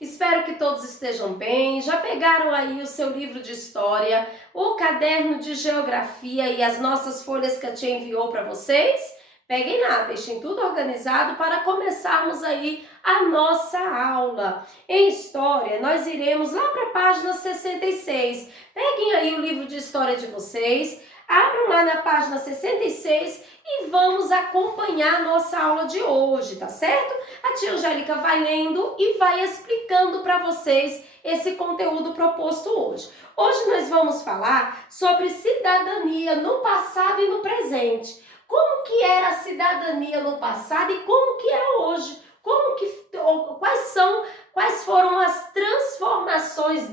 Espero que todos estejam bem. Já pegaram aí o seu livro de história, o caderno de geografia e as nossas folhas que a tia enviou para vocês? Peguem lá, deixem tudo organizado para começarmos aí a nossa aula. Em história, nós iremos lá para a página 66. Peguem aí o livro de história de vocês, abram lá na página 66 e vamos acompanhar a nossa aula de hoje, tá certo? A tia Angélica vai lendo e vai explicando para vocês esse conteúdo proposto hoje. Hoje nós vamos falar sobre cidadania no passado e no presente. Como que era a cidadania no passado e como que é hoje? Quais foram as transformações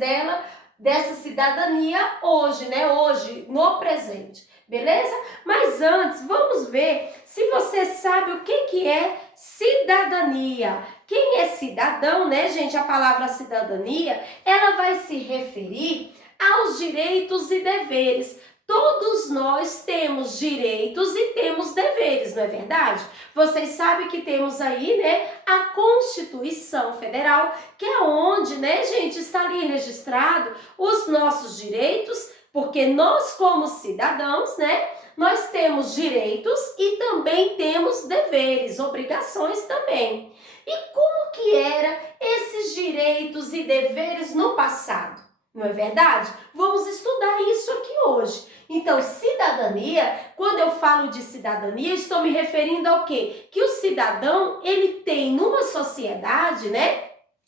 dessa cidadania hoje, né? Hoje, no presente. Beleza? Mas antes, vamos ver se você sabe o que é cidadania. Quem é cidadão, né, gente? A palavra cidadania, ela vai se referir aos direitos e deveres. Todos nós temos direitos e temos deveres, não é verdade? Vocês sabem que temos aí, né, a Constituição Federal, que é onde, né, gente, está ali registrado os nossos direitos, porque nós, como cidadãos, né, nós temos direitos e também temos deveres, obrigações também. E como que eram esses direitos e deveres no passado? Não é verdade? Vamos estudar isso aqui hoje. Então, cidadania, quando eu falo de cidadania, estou me referindo ao quê? Que o cidadão, ele tem numa sociedade, né?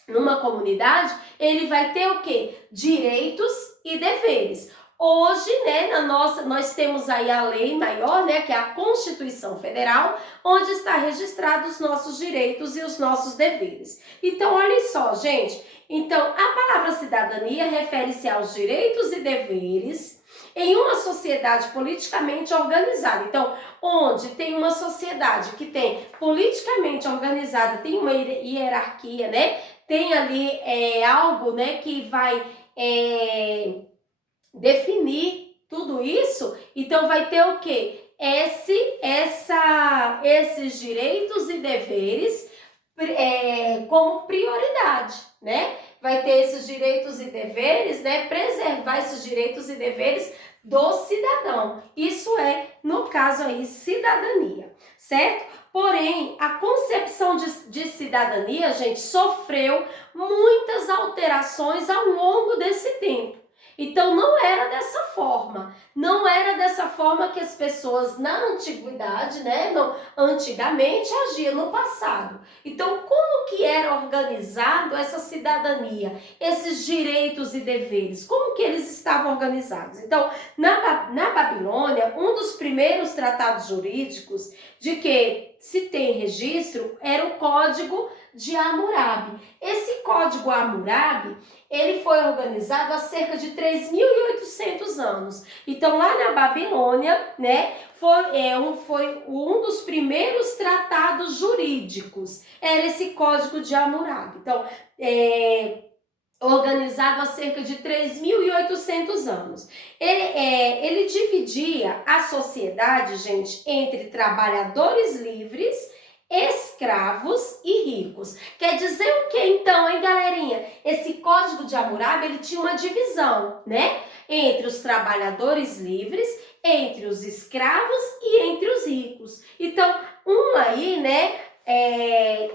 Numa comunidade, ele vai ter o quê? Direitos e deveres. Hoje, né, nós temos aí a lei maior, né, que é a Constituição Federal, onde está registrados os nossos direitos e os nossos deveres. Então, olhem só, gente. Então, a palavra cidadania refere-se aos direitos e deveres em uma sociedade politicamente organizada. Então, onde tem uma sociedade que tem politicamente organizada, tem uma hierarquia, né? Tem ali algo, né, que vai definir tudo isso, então vai ter o quê? Esses direitos e deveres como prioridade, né? Vai ter esses direitos e deveres, né? Preservar esses direitos e deveres do cidadão. Isso é, no caso aí, cidadania, certo? Porém, a concepção de cidadania, gente, sofreu muitas alterações ao longo desse tempo. Então, não era dessa forma. Não era dessa forma que as pessoas na antiguidade, né, antigamente agiam no passado. Então, como que era organizado essa cidadania, esses direitos e deveres? Como que eles estavam organizados? Então, na Babilônia, um dos primeiros tratados jurídicos de que se tem registro era o Código de Hammurabi. Esse Código Hammurabi, ele foi organizado há cerca de 3.800 anos. Então, lá na Babilônia, né, foi um dos primeiros tratados jurídicos. Era esse Código de Hammurabi. Então, organizado há cerca de 3.800 anos. Ele dividia a sociedade, gente, entre trabalhadores livres, escravos e ricos. Quer dizer o que então, hein, galerinha? Esse Código de Hammurabi, ele tinha uma divisão, né? Entre os trabalhadores livres, entre os escravos e entre os ricos. Então, um aí, né,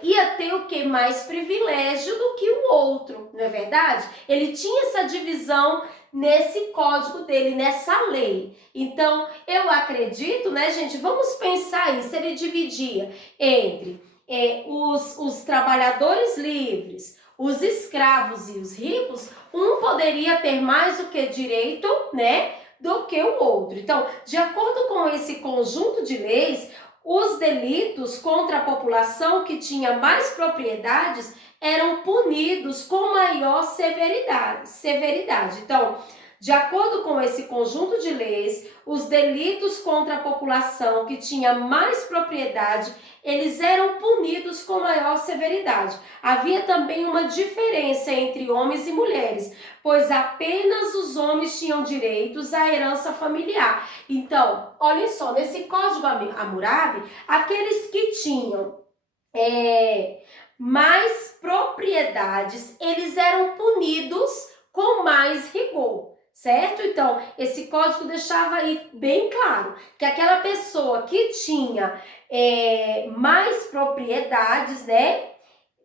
ia ter o que? Mais privilégio do que o outro, não é verdade? Ele tinha essa divisão nesse código dele, nessa lei. Então, eu acredito, né, gente, vamos pensar aí, se ele dividia entre os trabalhadores livres, os escravos e os ricos, um poderia ter mais o que direito, né, do que o outro. Então, de acordo com esse conjunto de leis, os delitos contra a população que tinha mais propriedades eram punidos com maior severidade. Então, de acordo com esse conjunto de leis, os delitos contra a população que tinha mais propriedade, eles eram punidos com maior severidade. Havia também uma diferença entre homens e mulheres, pois apenas os homens tinham direitos à herança familiar. Então, olhem só, nesse Código Hammurabi, aqueles que tinham mais propriedades, eles eram punidos com mais rigor, certo? Então, esse código deixava aí bem claro que aquela pessoa que tinha mais propriedades, né,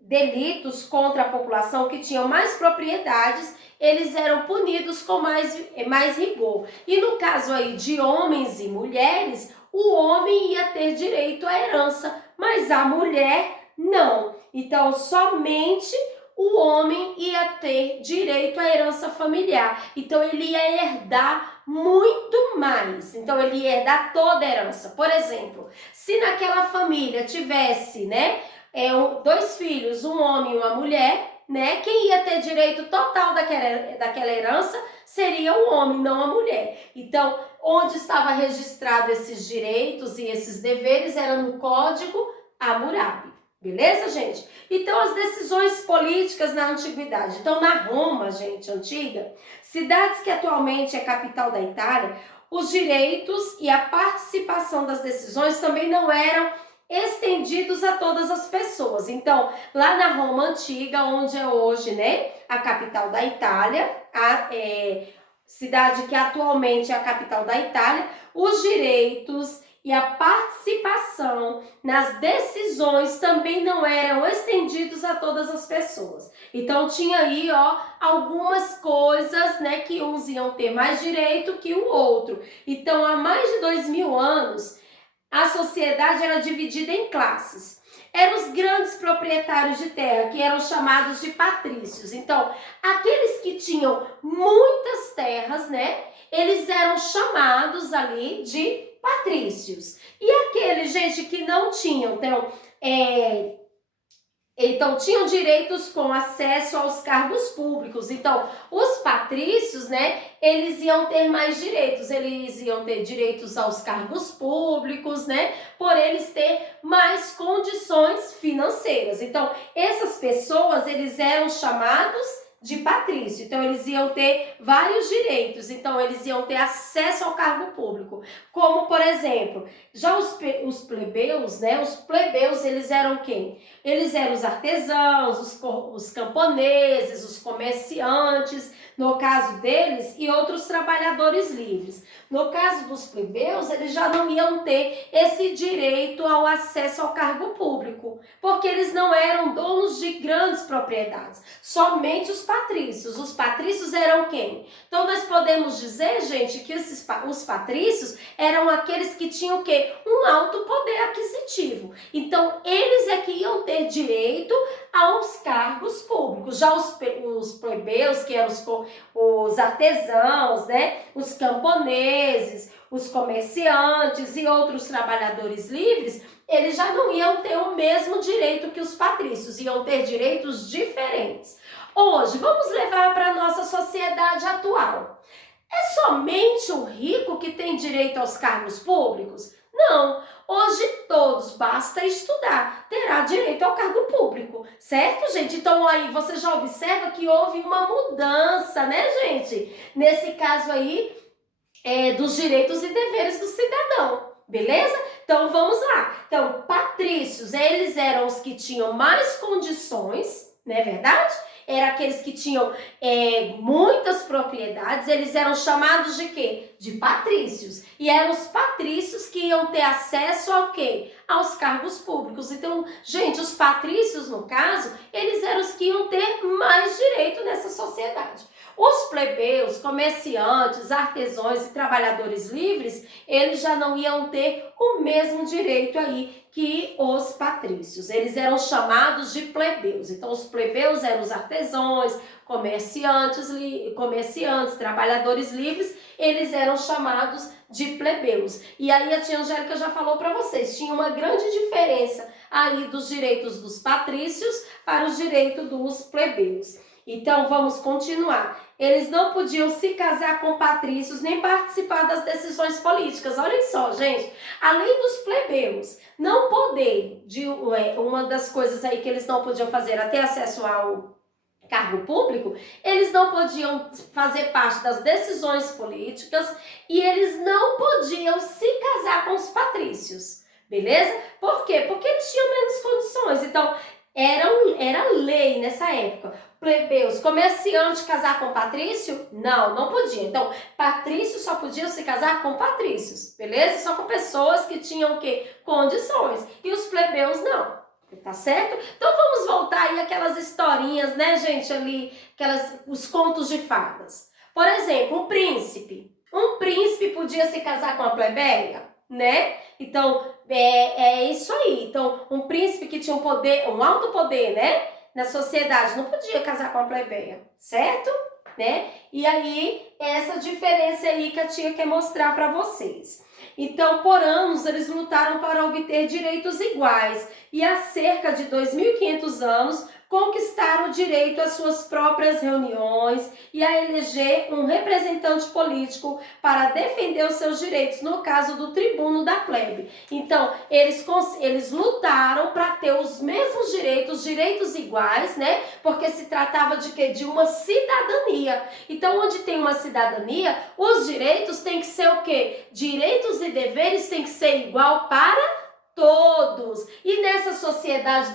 delitos contra a população que tinham mais propriedades, eles eram punidos com mais rigor. E no caso aí de homens e mulheres, o homem ia ter direito à herança, mas a mulher não. Então, somente o homem ia ter direito à herança familiar. Então, ele ia herdar muito mais. Então, ele ia herdar toda a herança. Por exemplo, se naquela família tivesse, né, dois filhos, um homem e uma mulher, né? Quem ia ter direito total daquela herança seria o homem, não a mulher. Então, onde estava registrado esses direitos e esses deveres era no Código Hammurabi. Beleza, gente? Então, as decisões políticas na antiguidade. Então, na Roma, gente, antiga, cidades que atualmente é capital da Itália, os direitos e a participação das decisões também não eram estendidos a todas as pessoas. Então, lá na Roma Antiga, onde é hoje, né, a capital da Itália, a cidade que atualmente é a capital da Itália, os direitos e a participação nas decisões também não eram estendidos a todas as pessoas. Então, tinha aí, ó, algumas coisas, né, que uns iam ter mais direito que o outro. Então, há mais de 2000 anos, a sociedade era dividida em classes. Eram os grandes proprietários de terra, que eram chamados de patrícios. Então, aqueles que tinham muitas terras, né, eles eram chamados ali de patrícios. E aqueles, gente, que não tinham, então, tinham direitos com acesso aos cargos públicos. Então, os patrícios, né, eles iam ter mais direitos. Eles iam ter direitos aos cargos públicos, né, por eles ter mais condições financeiras. Então, essas pessoas, eles eram chamados de patrício. Então, eles iam ter vários direitos. Então, eles iam ter acesso ao cargo público. Como, por exemplo, já os plebeus, né, os plebeus, eles eram quem? Eles eram os artesãos, os camponeses, os comerciantes, no caso deles, e outros trabalhadores livres. No caso dos plebeus, eles já não iam ter esse direito ao acesso ao cargo público, porque eles não eram donos de grandes propriedades, somente os patrícios. Os patrícios eram quem? Então, nós podemos dizer, gente, que os patrícios eram aqueles que tinham o quê? Um alto poder aquisitivo. Então, eles é que iam ter direito aos cargos públicos. Já os plebeus, que eram os artesãos, né? Os camponeses, os comerciantes e outros trabalhadores livres, eles já não iam ter o mesmo direito que os patrícios, iam ter direitos diferentes. Hoje, vamos levar para a nossa sociedade atual. É somente o rico que tem direito aos cargos públicos? Não, hoje todos, basta estudar, terá direito ao cargo público, certo, gente? Então aí você já observa que houve uma mudança, né, gente? Nesse caso aí, dos direitos e deveres do cidadão, beleza? Então vamos lá. Então, patrícios, eles eram os que tinham mais condições, não é verdade? Eram aqueles que tinham muitas propriedades, eles eram chamados de quê? De patrícios. E eram os patrícios que iam ter acesso ao quê? Aos cargos públicos. Então, gente, os patrícios, no caso, eles eram os que iam ter mais direito nessa sociedade. Os plebeus, comerciantes, artesãos e trabalhadores livres, eles já não iam ter o mesmo direito aí que os patrícios. Eles eram chamados de plebeus. Então, os plebeus eram os artesãos, comerciantes, trabalhadores livres, eles eram chamados de plebeus. E aí a tia Angélica já falou para vocês, tinha uma grande diferença aí dos direitos dos patrícios para os direitos dos plebeus. Então, vamos continuar. Eles não podiam se casar com patrícios nem participar das decisões políticas. Olhem só, gente. Além dos plebeus não poder, uma das coisas aí que eles não podiam fazer era ter acesso ao cargo público, eles não podiam fazer parte das decisões políticas e eles não podiam se casar com os patrícios. Beleza? Por quê? Porque eles tinham menos condições. Então, Era lei nessa época. Plebeus, comerciante casar com patrício? Não, não podia. Então, patrício só podia se casar com patrícios, beleza? Só com pessoas que tinham o quê? Condições. E os plebeus não. Tá certo? Então vamos voltar aí aquelas historinhas, né, gente, ali, os contos de fadas. Por exemplo, um príncipe. Um príncipe podia se casar com a plebeia, né? Então, é isso aí. Então, um príncipe que tinha um poder, um alto poder, né, na sociedade, não podia casar com a plebeia, certo? Né? E aí, essa diferença aí que a tia quer mostrar para vocês. Então, por anos, eles lutaram para obter direitos iguais e há cerca de 2.500 anos conquistaram o direito às suas próprias reuniões e a eleger um representante político para defender os seus direitos, no caso do tribuno da plebe. Então, eles lutaram para ter os mesmos direitos iguais, né? Porque se tratava de quê? De uma cidadania. Então, onde tem uma cidadania, os direitos têm que ser o quê? Direitos e deveres têm que ser igual para todos. E nessa sociedade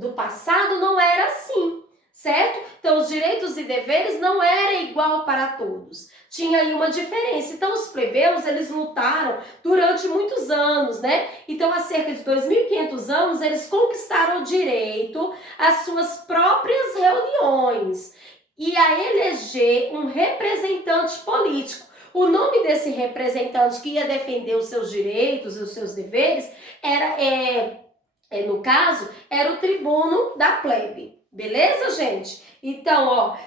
do passado não era assim, certo? Então, os direitos e deveres não era igual para todos. Tinha aí uma diferença. Então, os plebeus, eles lutaram durante muitos anos, né? Então, há cerca de 2.500 anos, eles conquistaram o direito às suas próprias reuniões e a eleger um representante político. O nome desse representante que ia defender os seus direitos e os seus deveres no caso, era o tribuno da plebe. Beleza, gente? Então, há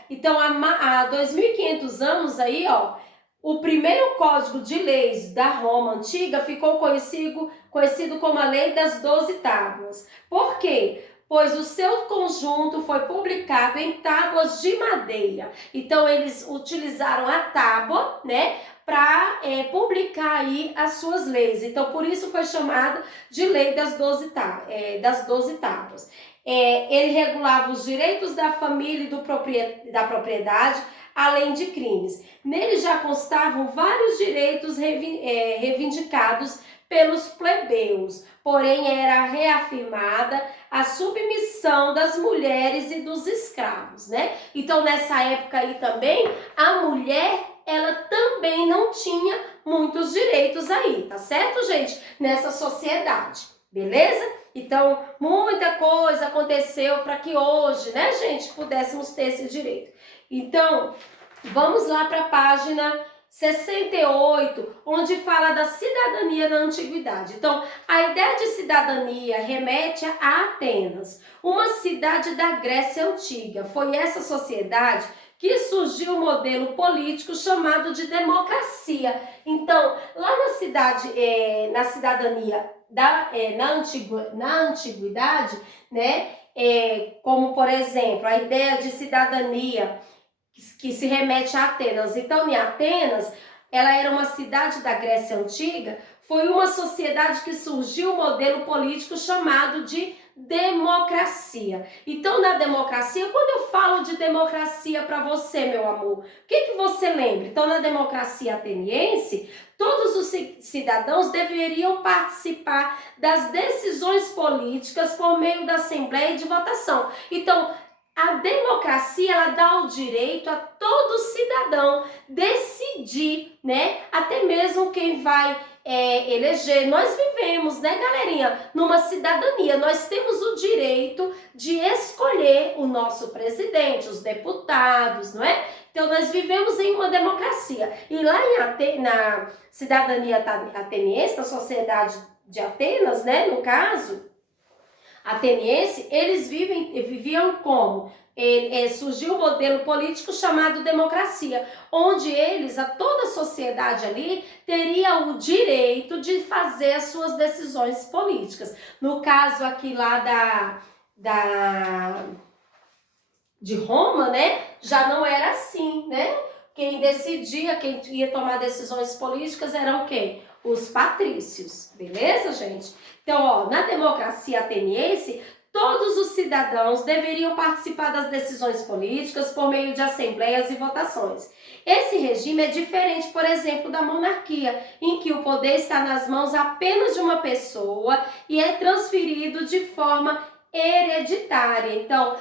2.500 anos aí, ó, o primeiro código de leis da Roma antiga ficou conhecido como a Lei das 12 Tábuas. Por quê? Pois o seu conjunto foi publicado em tábuas de madeira. Então, eles utilizaram a tábua, né, para publicar aí as suas leis. Então, por isso foi chamado de Lei das 12 Tábuas. Ele regulava os direitos da família e da propriedade, além de crimes. Nele já constavam vários direitos reivindicados pelos plebeus, porém era reafirmada a submissão das mulheres e dos escravos, né? Então, nessa época aí também, a mulher, ela também não tinha muitos direitos aí, tá certo, gente? Nessa sociedade, beleza? Então, muita coisa aconteceu para que hoje, né, gente, pudéssemos ter esse direito. Então, vamos lá para a página 68, onde fala da cidadania na antiguidade. Então, a ideia de cidadania remete a Atenas, uma cidade da Grécia Antiga. Foi essa sociedade que surgiu um modelo político chamado de democracia. Então, lá na cidadania na antiguidade, né, como por exemplo, a ideia de cidadania que se remete a Atenas. Então, em Atenas, ela era uma cidade da Grécia Antiga, foi uma sociedade que surgiu um modelo político chamado de democracia. Então, na democracia, quando eu falo de democracia para você, meu amor, o que você lembra? Então, na democracia ateniense, todos os cidadãos deveriam participar das decisões políticas por meio da assembleia e de votação. Então, a democracia, ela dá o direito a todo cidadão decidir, né? Até mesmo quem vai eleger. Nós vivemos, né, galerinha, numa cidadania. Nós temos o direito de escolher o nosso presidente, os deputados, não é? Então, nós vivemos em uma democracia. E lá na cidadania ateniense, na sociedade de Atenas, né, no caso ateniense, eles viviam como? Surgiu um modelo político chamado democracia, onde toda a sociedade ali teria o direito de fazer as suas decisões políticas. No caso aqui lá de Roma, né, já não era assim, né? Quem decidia, quem ia tomar decisões políticas eram quem? Os patrícios, beleza, gente? Então, ó, na democracia ateniense, todos os cidadãos deveriam participar das decisões políticas por meio de assembleias e votações. Esse regime é diferente, por exemplo, da monarquia, em que o poder está nas mãos apenas de uma pessoa e é transferido de forma hereditária. Então,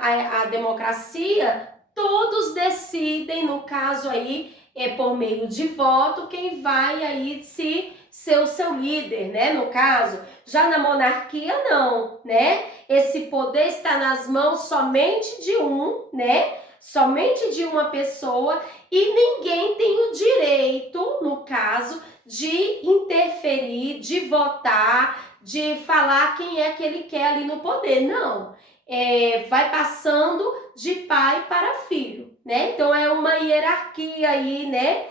a democracia, todos decidem, no caso aí, por meio de voto, quem vai aí ser o seu líder, né? No caso, já na monarquia, não, né? Esse poder está nas mãos somente de um, né? Somente de uma pessoa e ninguém tem o direito, no caso, de interferir, de votar, de falar quem é que ele quer ali no poder. Não. Vai passando de pai para filho, né? Então é uma hierarquia aí, né?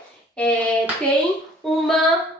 Tem uma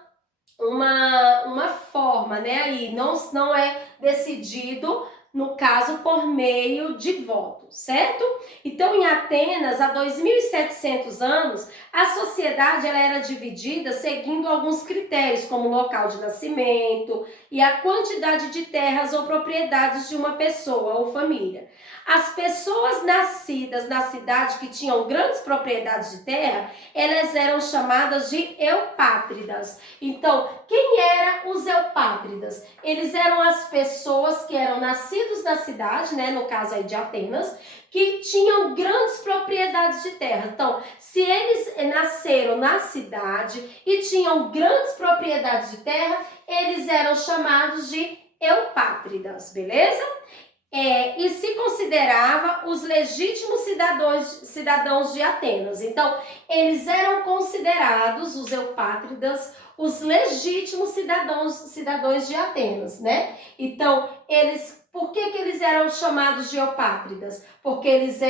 forma, né? Aí não é decidido, no caso, por meio de voto, certo? Então, em Atenas, há 2.700 anos, a sociedade ela era dividida seguindo alguns critérios, como o local de nascimento e a quantidade de terras ou propriedades de uma pessoa ou família. As pessoas nascidas na cidade que tinham grandes propriedades de terra, elas eram chamadas de eupátridas. Então, quem eram os eupátridas? Eles eram as pessoas que eram nascidos na cidade, né, no caso aí de Atenas, que tinham grandes propriedades de terra. Então, se eles nasceram na cidade e tinham grandes propriedades de terra, eles eram chamados de eupátridas, beleza? E se considerava os legítimos cidadãos de Atenas. Então, eles eram considerados, os eupátridas, os legítimos cidadãos de Atenas, né? Então, por que eles eram chamados de eupátridas? Porque eles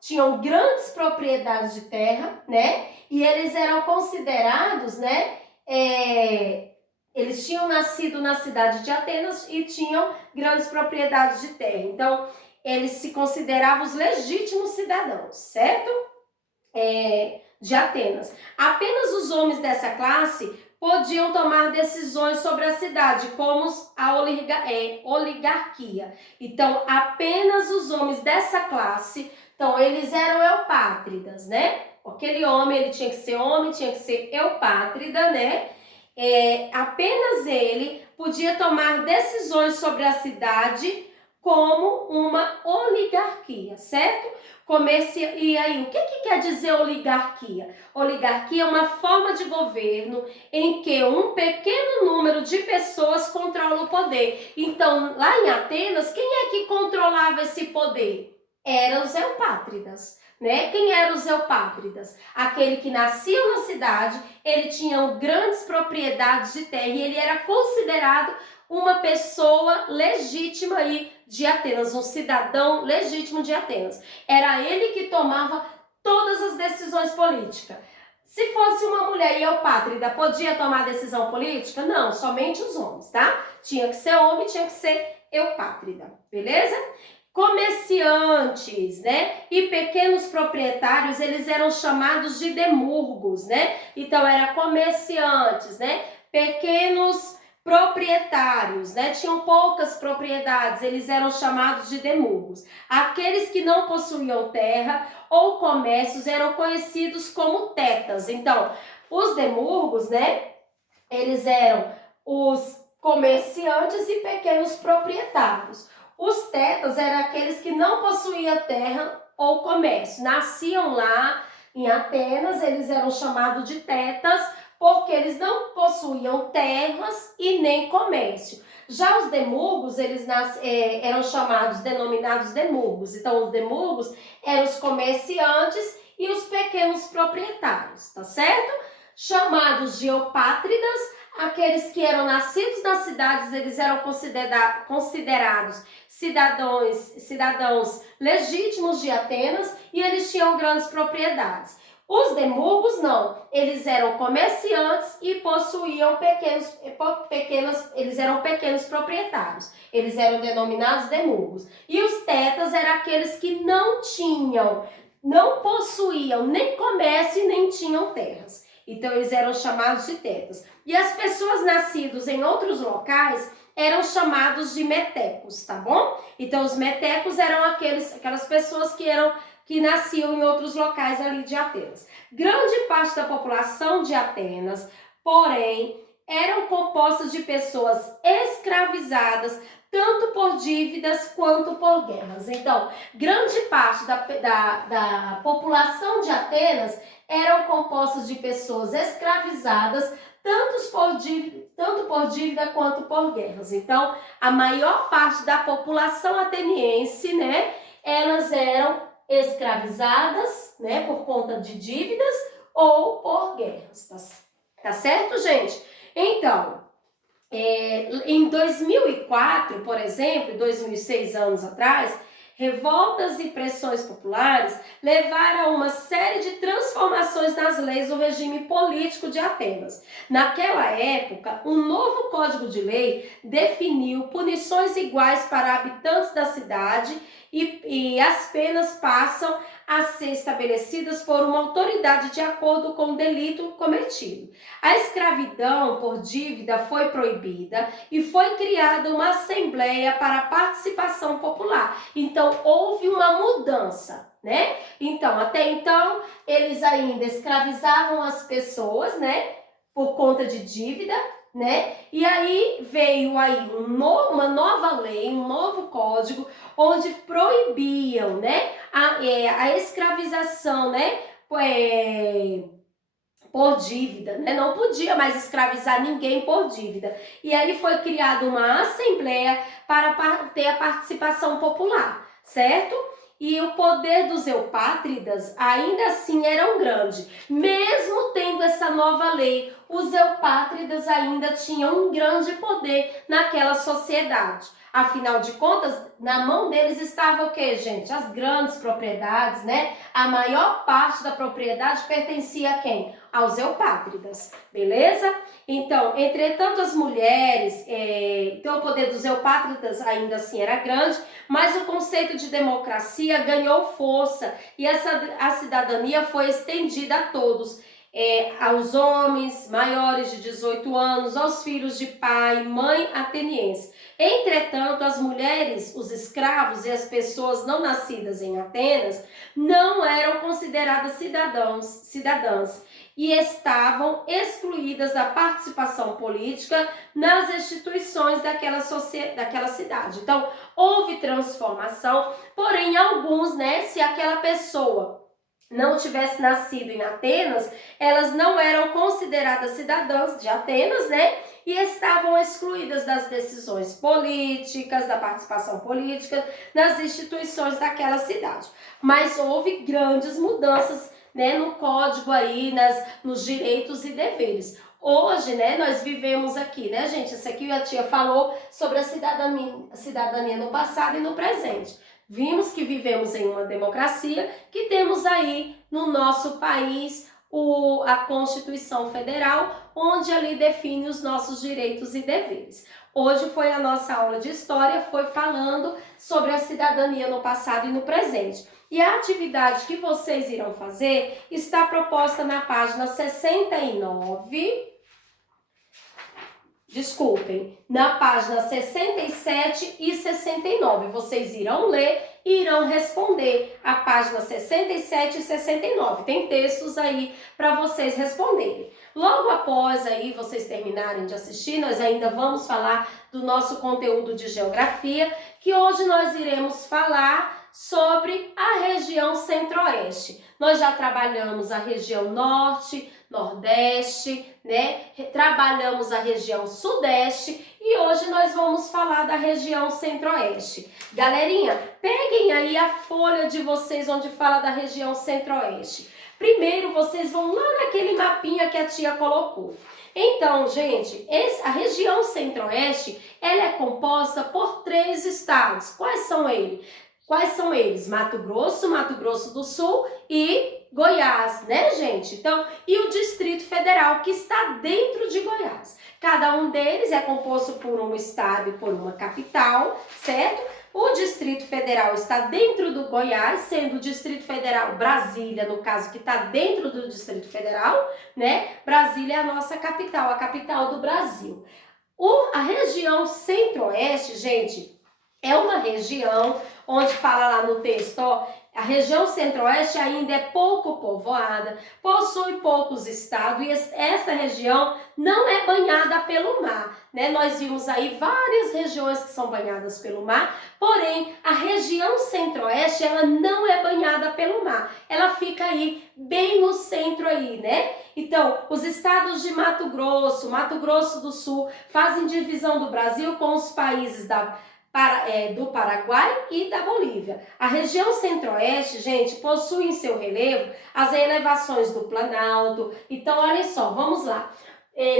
tinham grandes propriedades de terra, né? E eles eram considerados, né? Eles tinham nascido na cidade de Atenas e tinham grandes propriedades de terra. Então, eles se consideravam os legítimos cidadãos, certo? De Atenas. Apenas os homens dessa classe podiam tomar decisões sobre a cidade, como a oligarquia. Então, apenas os homens dessa classe, então, eles eram eupátridas, né? Aquele homem, ele tinha que ser eupátrida, né? Apenas ele podia tomar decisões sobre a cidade como uma oligarquia, certo? E aí, o que quer dizer oligarquia? Oligarquia é uma forma de governo em que um pequeno número de pessoas controla o poder. Então, lá em Atenas, quem é que controlava esse poder? Eram os eupátridas, né? Quem eram os eupátridas? Aquele que nascia na cidade, ele tinha grandes propriedades de terra e ele era considerado uma pessoa legítima aí de Atenas, um cidadão legítimo de Atenas. Era ele que tomava todas as decisões políticas. Se fosse uma mulher eupátrida, podia tomar decisão política? Não, somente os homens, tá? Tinha que ser homem, tinha que ser eupátrida, beleza? Comerciantes, né, e pequenos proprietários, eles eram chamados de demurgos, né? Então, era comerciantes, né, pequenos proprietários, né, tinham poucas propriedades, eles eram chamados de demurgos. Aqueles que não possuíam terra ou comércios eram conhecidos como tetas. Então, os demurgos, né, eles eram os comerciantes e pequenos proprietários. Os tetas eram aqueles que não possuíam terra ou comércio. Nasciam lá em Atenas, eles eram chamados de tetas porque eles não possuíam terras e nem comércio. Já os demurgos, eles eram denominados demurgos. Então, os demurgos eram os comerciantes e os pequenos proprietários, tá certo? Chamados de eupátridas, aqueles que eram nascidos nas cidades, eles eram considerados cidadãos legítimos de Atenas e eles tinham grandes propriedades. Os demurgos não, eles eram comerciantes e possuíam eles eram pequenos proprietários. Eles eram denominados demurgos. E os tetas eram aqueles que não possuíam nem comércio e nem tinham terras. Então, eles eram chamados de tetas. E as pessoas nascidas em outros locais eram chamados de metecos, tá bom? Então, os metecos eram aquelas pessoas que nasciam em outros locais ali de Atenas. Grande parte da população de Atenas, porém, eram compostas de pessoas escravizadas, tanto por dívidas quanto por guerras. Então, grande parte da população de Atenas eram compostas de pessoas escravizadas, tanto por dívida quanto por guerras. Então, a maior parte da população ateniense, né, elas eram escravizadas, né, por conta de dívidas ou por guerras. Tá certo, gente? Então, em 2004, por exemplo, 2006 anos atrás, revoltas e pressões populares levaram a uma série de transformações nas leis do regime político de Atenas. Naquela época, um novo código de lei definiu punições iguais para habitantes da cidade e as penas passam a ser estabelecidas por uma autoridade de acordo com o delito cometido. A escravidão por dívida foi proibida e foi criada uma assembleia para a participação popular. Então, houve uma mudança, né? Então, até então, eles ainda escravizavam as pessoas, né? Por conta de dívida, né? E aí veio aí uma nova lei, um novo código, onde proibiam, né? A escravização, né? Por dívida, né? Não podia mais escravizar ninguém por dívida. E aí foi criada uma assembleia para ter a participação popular, certo? E o poder dos eupátridas ainda assim era grande. Mesmo tendo essa nova lei, os eupátridas ainda tinham um grande poder naquela sociedade. Afinal de contas, na mão deles estava o quê, gente? As grandes propriedades, né? A maior parte da propriedade pertencia a quem? Aos eupátridas, beleza? Então, entretanto, as mulheres, então o poder dos eupátridas ainda assim era grande, mas o conceito de democracia ganhou força e a cidadania foi estendida a todos. Aos homens maiores de 18 anos, aos filhos de pai e mãe ateniense. Entretanto, as mulheres, os escravos e as pessoas não nascidas em Atenas não eram consideradas cidadãs e estavam excluídas da participação política nas instituições daquela cidade. Então, houve transformação, porém alguns, né, se aquela pessoa não tivesse nascido em Atenas, elas não eram consideradas cidadãs de Atenas, né? E estavam excluídas das decisões políticas, da participação política, nas instituições daquela cidade. Mas houve grandes mudanças, né, no código aí, nos direitos e deveres. Hoje, né, nós vivemos aqui, né, gente? Isso aqui a tia falou sobre a cidadania no passado e no presente. Vimos que vivemos em uma democracia, que temos aí no nosso país a Constituição Federal, onde ali define os nossos direitos e deveres. Hoje foi a nossa aula de história, foi falando sobre a cidadania no passado e no presente. E a atividade que vocês irão fazer está proposta na página 69... Desculpem, na página 67 e 69. Vocês irão ler e irão responder a página 67 e 69. Tem textos aí para vocês responderem. Logo após aí vocês terminarem de assistir, nós ainda vamos falar do nosso conteúdo de geografia, que hoje nós iremos falar sobre a região centro-oeste. Nós já trabalhamos a região norte, nordeste, né? Trabalhamos a região sudeste e hoje nós vamos falar da região centro-oeste. Galerinha, peguem aí a folha de vocês onde fala da região centro-oeste. Primeiro vocês vão lá naquele mapinha que a tia colocou. Então, gente, a região centro-oeste, ela é composta por 3 estados. Quais são eles? Mato Grosso do Sul e Goiás, né, gente? Então, e o Distrito Federal, que está dentro de Goiás. Cada um deles é composto por um estado e por uma capital, certo? O Distrito Federal está dentro do Goiás, sendo o Distrito Federal Brasília, no caso, que está dentro do Distrito Federal, né? Brasília é a nossa capital, a capital do Brasil. A região centro-oeste, gente, é uma região onde fala lá no texto, ó, A região centro-oeste ainda é pouco povoada, possui poucos estados e essa região não é banhada pelo mar, né? Nós vimos aí várias regiões que são banhadas pelo mar, porém a região centro-oeste ela não é banhada pelo mar, ela fica aí bem no centro aí, né? Então, os estados de Mato Grosso do Sul fazem divisão do Brasil com os países do Paraguai e da Bolívia. A região centro-oeste, gente, possui em seu relevo as elevações do Planalto. Então, olha só, vamos lá.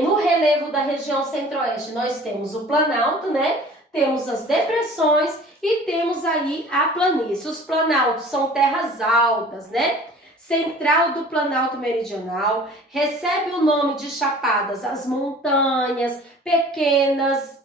No relevo da região centro-oeste, nós temos o Planalto, né? Temos as depressões e temos aí a planície. Os planaltos são terras altas, né? Central do Planalto Meridional, recebe o nome de chapadas, as montanhas pequenas,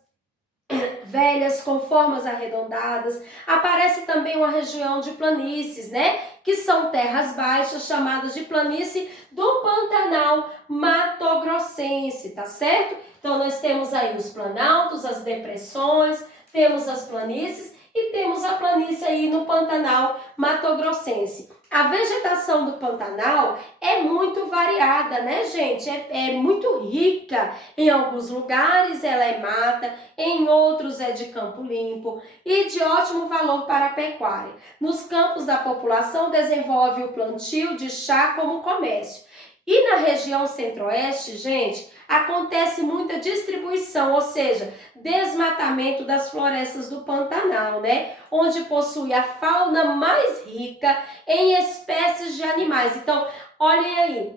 velhas com formas arredondadas. Aparece também uma região de planícies, né? Que são terras baixas, chamadas de planície do Pantanal Mato-Grossense, tá certo? Então, nós temos aí os planaltos, as depressões, temos as planícies e temos a planície aí no Pantanal Mato-Grossense. A vegetação do Pantanal é muito variada, né, gente? É muito rica. Em alguns lugares ela é mata, em outros é de campo limpo e de ótimo valor para a pecuária. Nos campos da população desenvolve o plantio de chá como comércio. E na região centro-oeste, gente, acontece muita distribuição, ou seja, desmatamento das florestas do Pantanal, né? Onde possui a fauna mais rica em espécies de animais. Então, olhem aí,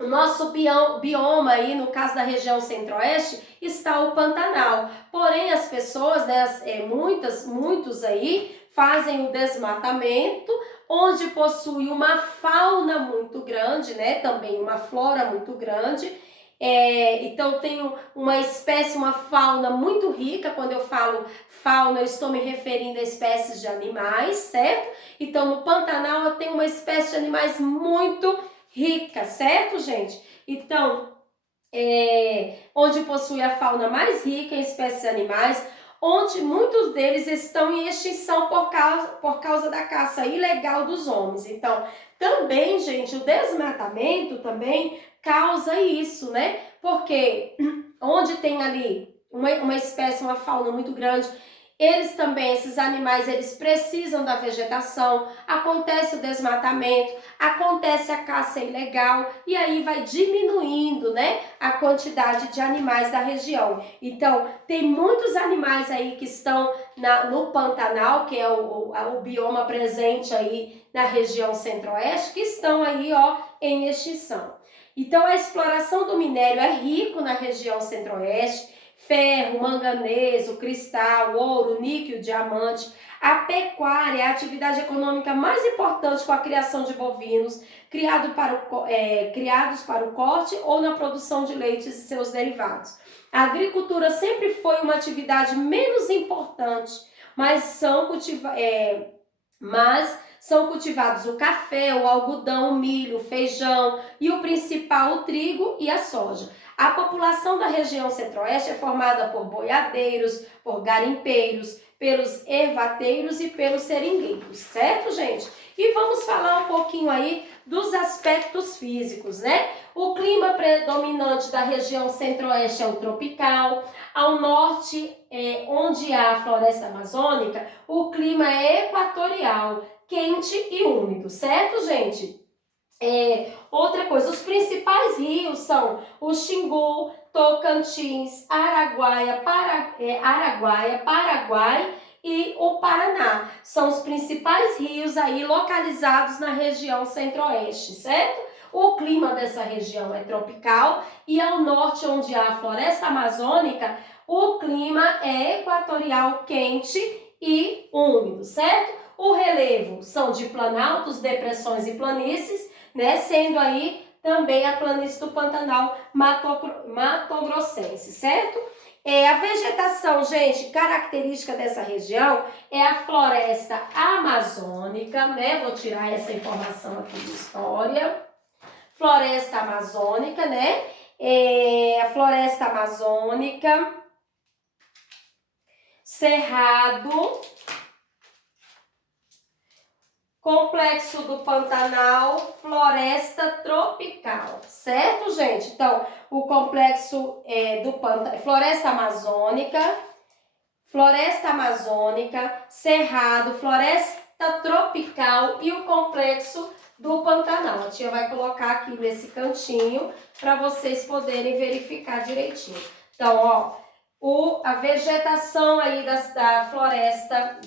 o nosso bioma aí, no caso da região centro-oeste, está o Pantanal. Porém, as pessoas, né, muitos aí, fazem o desmatamento, onde possui uma fauna muito grande, né? Também uma flora muito grande. Então tem uma espécie, uma fauna muito rica. Quando eu falo fauna, eu estou me referindo a espécies de animais, certo? Então no Pantanal eu tenho uma espécie de animais muito rica, certo, gente? Então, onde possui a fauna mais rica em espécies animais, onde muitos deles estão em extinção por causa da caça ilegal dos homens. Então, também, gente, o desmatamento também causa isso, né? Porque onde tem ali uma espécie, uma fauna muito grande, eles também, esses animais, eles precisam da vegetação, acontece o desmatamento, acontece a caça ilegal e aí vai diminuindo, né, a quantidade de animais da região. Então, tem muitos animais aí que estão no Pantanal, que é o bioma presente aí na região centro-oeste, que estão aí, ó, em extinção. Então, a exploração do minério é rico na região centro-oeste, ferro, manganês, cristal, ouro, níquel, diamante. A pecuária é a atividade econômica mais importante com a criação de bovinos, criados para o corte ou na produção de leites e seus derivados. A agricultura sempre foi uma atividade menos importante, mas são cultivados o café, o algodão, o milho, o feijão e o principal, o trigo e a soja. A população da região centro-oeste é formada por boiadeiros, por garimpeiros, pelos ervateiros e pelos seringueiros, certo, gente? E vamos falar um pouquinho aí dos aspectos físicos, né? O clima predominante da região centro-oeste é o tropical. Ao norte, onde há a floresta amazônica, o clima é equatorial, quente e úmido, certo, gente? Outra coisa, os principais rios são o Xingu, Tocantins, Araguaia, Paraguai e o Paraná. São os principais rios aí localizados na região centro-oeste, certo? O clima dessa região é tropical e ao norte, onde há a floresta amazônica, o clima é equatorial, quente e úmido, certo? O relevo são de planaltos, depressões e planícies, né? Sendo aí também a planície do Pantanal Mato-Grossense, certo? A vegetação, gente, característica dessa região é a floresta amazônica, né? Vou tirar essa informação aqui de história. Floresta amazônica, né? A floresta amazônica, cerrado, Complexo do Pantanal, floresta tropical, certo, gente? Então, o complexo do Pantanal, floresta amazônica, cerrado, floresta tropical e o complexo do Pantanal. A tia vai colocar aqui nesse cantinho para vocês poderem verificar direitinho. Então, ó, a vegetação aí da floresta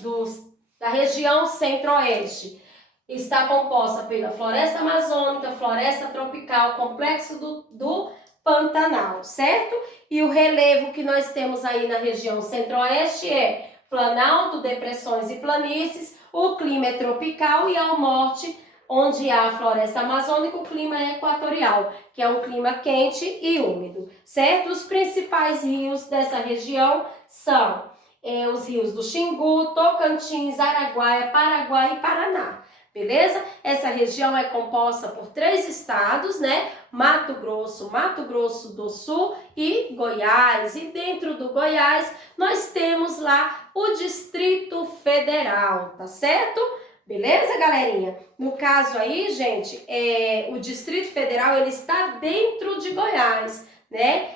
da região centro-oeste está composta pela floresta amazônica, floresta tropical, complexo do Pantanal, certo? E o relevo que nós temos aí na região centro-oeste é planalto, depressões e planícies, o clima é tropical e ao norte, onde há a floresta amazônica, o clima é equatorial, que é um clima quente e úmido, certo? Os principais rios dessa região são os rios do Xingu, Tocantins, Araguaia, Paraguai e Paraná. Beleza? Essa região é composta por 3 estados, né? Mato Grosso do Sul e Goiás. E dentro do Goiás, nós temos lá o Distrito Federal, tá certo? Beleza, galerinha? No caso aí, gente, o Distrito Federal, ele está dentro de Goiás, né?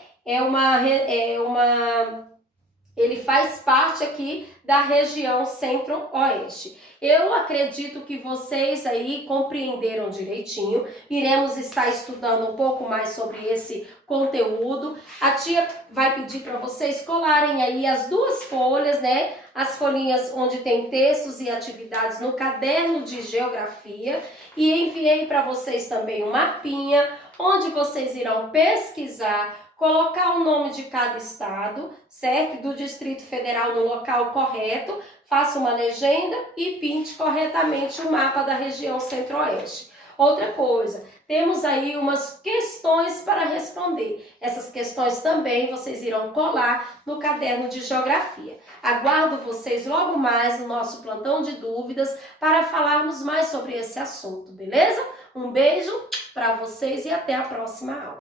Ele faz parte aqui da região centro-oeste. Eu acredito que vocês aí compreenderam direitinho. Iremos estar estudando um pouco mais sobre esse conteúdo. A tia vai pedir para vocês colarem aí as 2 folhas, né? As folhinhas onde tem textos e atividades no caderno de geografia. E enviei para vocês também um mapinha, onde vocês irão pesquisar, colocar o nome de cada estado, certo? Do Distrito Federal no local correto, faça uma legenda e pinte corretamente o mapa da região centro-oeste. Outra coisa, temos aí umas questões para responder. Essas questões também vocês irão colar no caderno de geografia. Aguardo vocês logo mais no nosso plantão de dúvidas para falarmos mais sobre esse assunto, beleza? Um beijo para vocês e até a próxima aula.